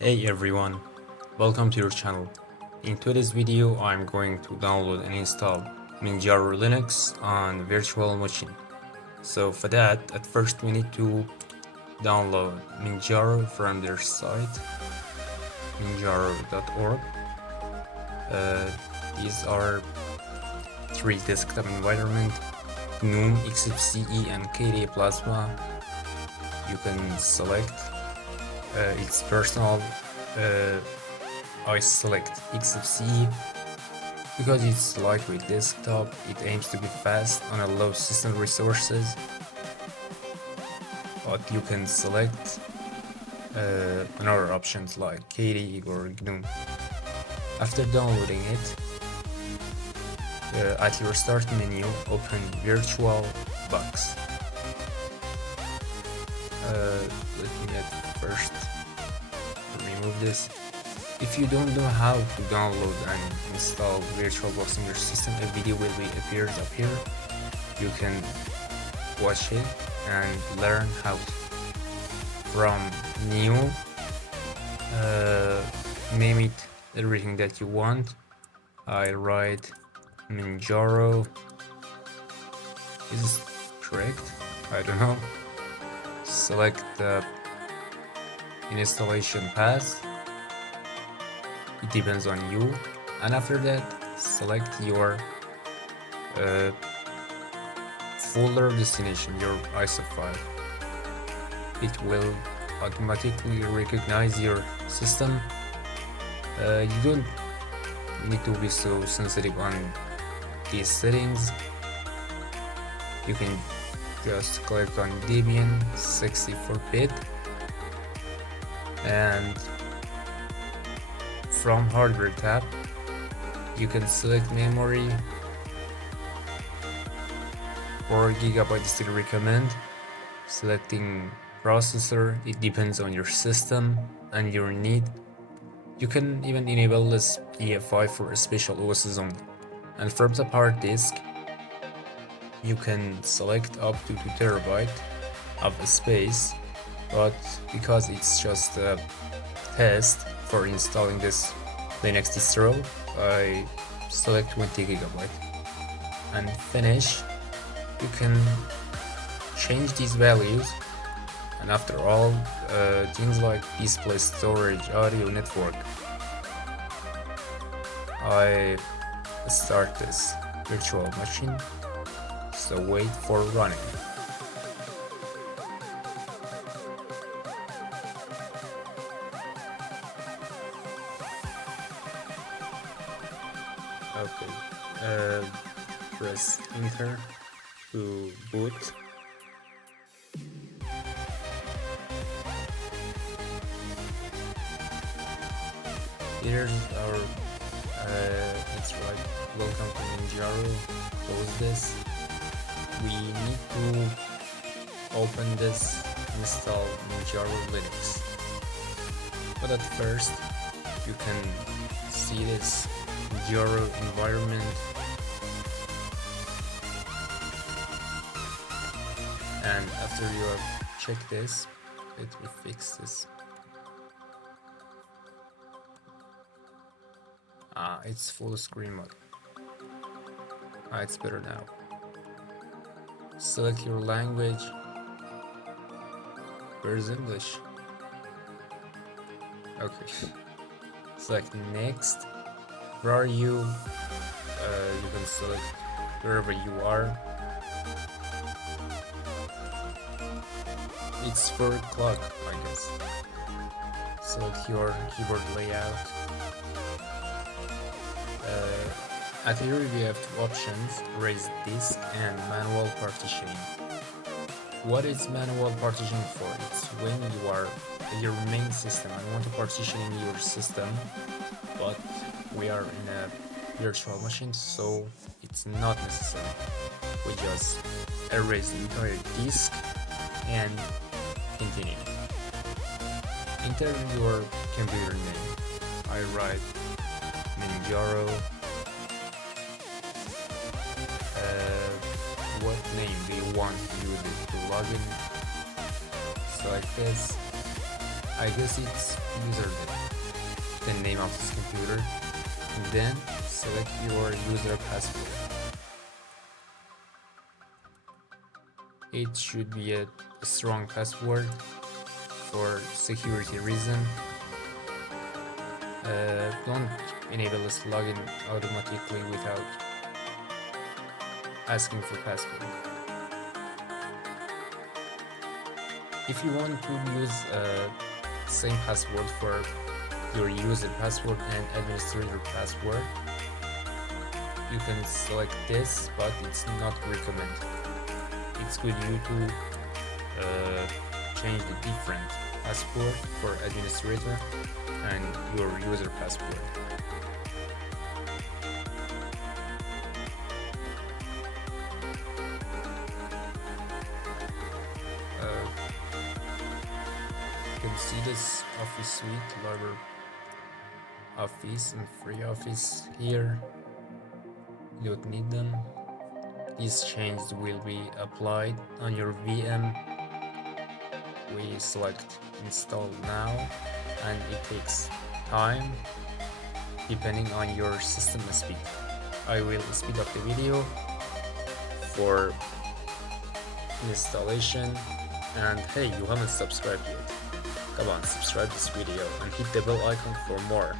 Hey everyone, welcome to your channel. In today's video, I'm going to download and install Manjaro Linux on virtual machine. So for that, at first we need to download Manjaro from their site, manjaro.org. Uh, these are three desktop environment, GNOME, XFCE and KDE Plasma. You can select its personal. I select XFCE because it's lightweight desktop. It aims to be fast on a low system resources, but you can select another options like KDE or GNOME. After downloading it, at your start menu, open VirtualBox. Let me at first remove this. If you don't know how to download and install VirtualBox in your system, a video will be appears up here. You can watch it and learn how to. From new, name it everything that you want. I write Manjaro. Is this correct? I don't know. Select the installation path. It depends on you, and after that select your folder destination, your ISO file. It will automatically recognize your system. You don't need to be so sensitive on these settings. You can just click on Debian 64-bit and from hardware tab you can select memory. 4 GB still recommend. Selecting processor, it depends on your system and your need. You can even enable this EFI for special OSs only. And from the hard disk you can select up to 2 TB of space, but because it's just a test for installing this Linux distro, I select 20 GB and finish. You can change these values, and after all, things like display, storage, audio, network. I start this virtual machine, so wait for running. Okay, press enter to boot. Here's our, it's right, welcome to Manjaro. Close this. We need to open this, install Manjaro Linux. But at first, you can see this Manjaro environment, and after you have checked this, let me fix this. It's full screen mode. It's better now. Select your language. Where's English? Okay. Select next. Where are you? You can select wherever you are. It's 4 o'clock, I guess. Select your keyboard layout. At here we have two options, raised disk and manual partitioning. What is manual partitioning for? It's when you are your main system and want to partition in your system, but we are in a virtual machine, so it's not necessary. We just erase the entire disk and continue. Enter your computer name. I write Manjaro. What name do you want to use it to log in? Select this. I guess it's username, the name of this computer, and then select your user password. It should be a strong password for security reason. Don't enable this login automatically without asking for password. If you want to use same password for your user password and administrator password, you can select this, but it's not recommended. It's good you to change the different password for administrator and your user password. You can see this office suite, library office and free office here. You don't need them. These changes will be applied on your VM. We select install now, and it takes time depending on your system speed. I will speed up the video for installation. And hey, you haven't subscribed yet, come on, subscribe this video and hit the bell icon for more.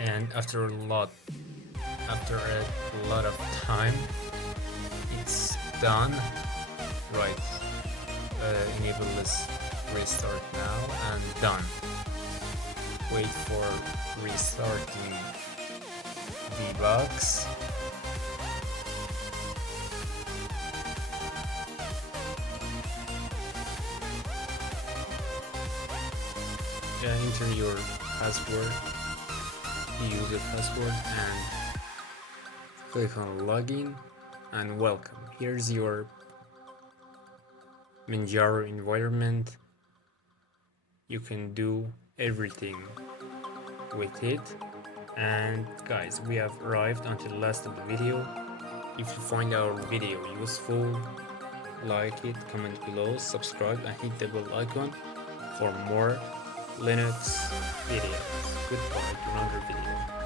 And after a lot of time, it's done. Right, enable this restart now and done. Wait for restarting debugs. Enter your password, user password, and click on login, and welcome. Here's your Manjaro environment. You can do everything with it. And guys, we have arrived until the last of the video. If you find our video useful, like it, comment below, subscribe, and hit the bell icon for more Linux videos. Goodbye to another video.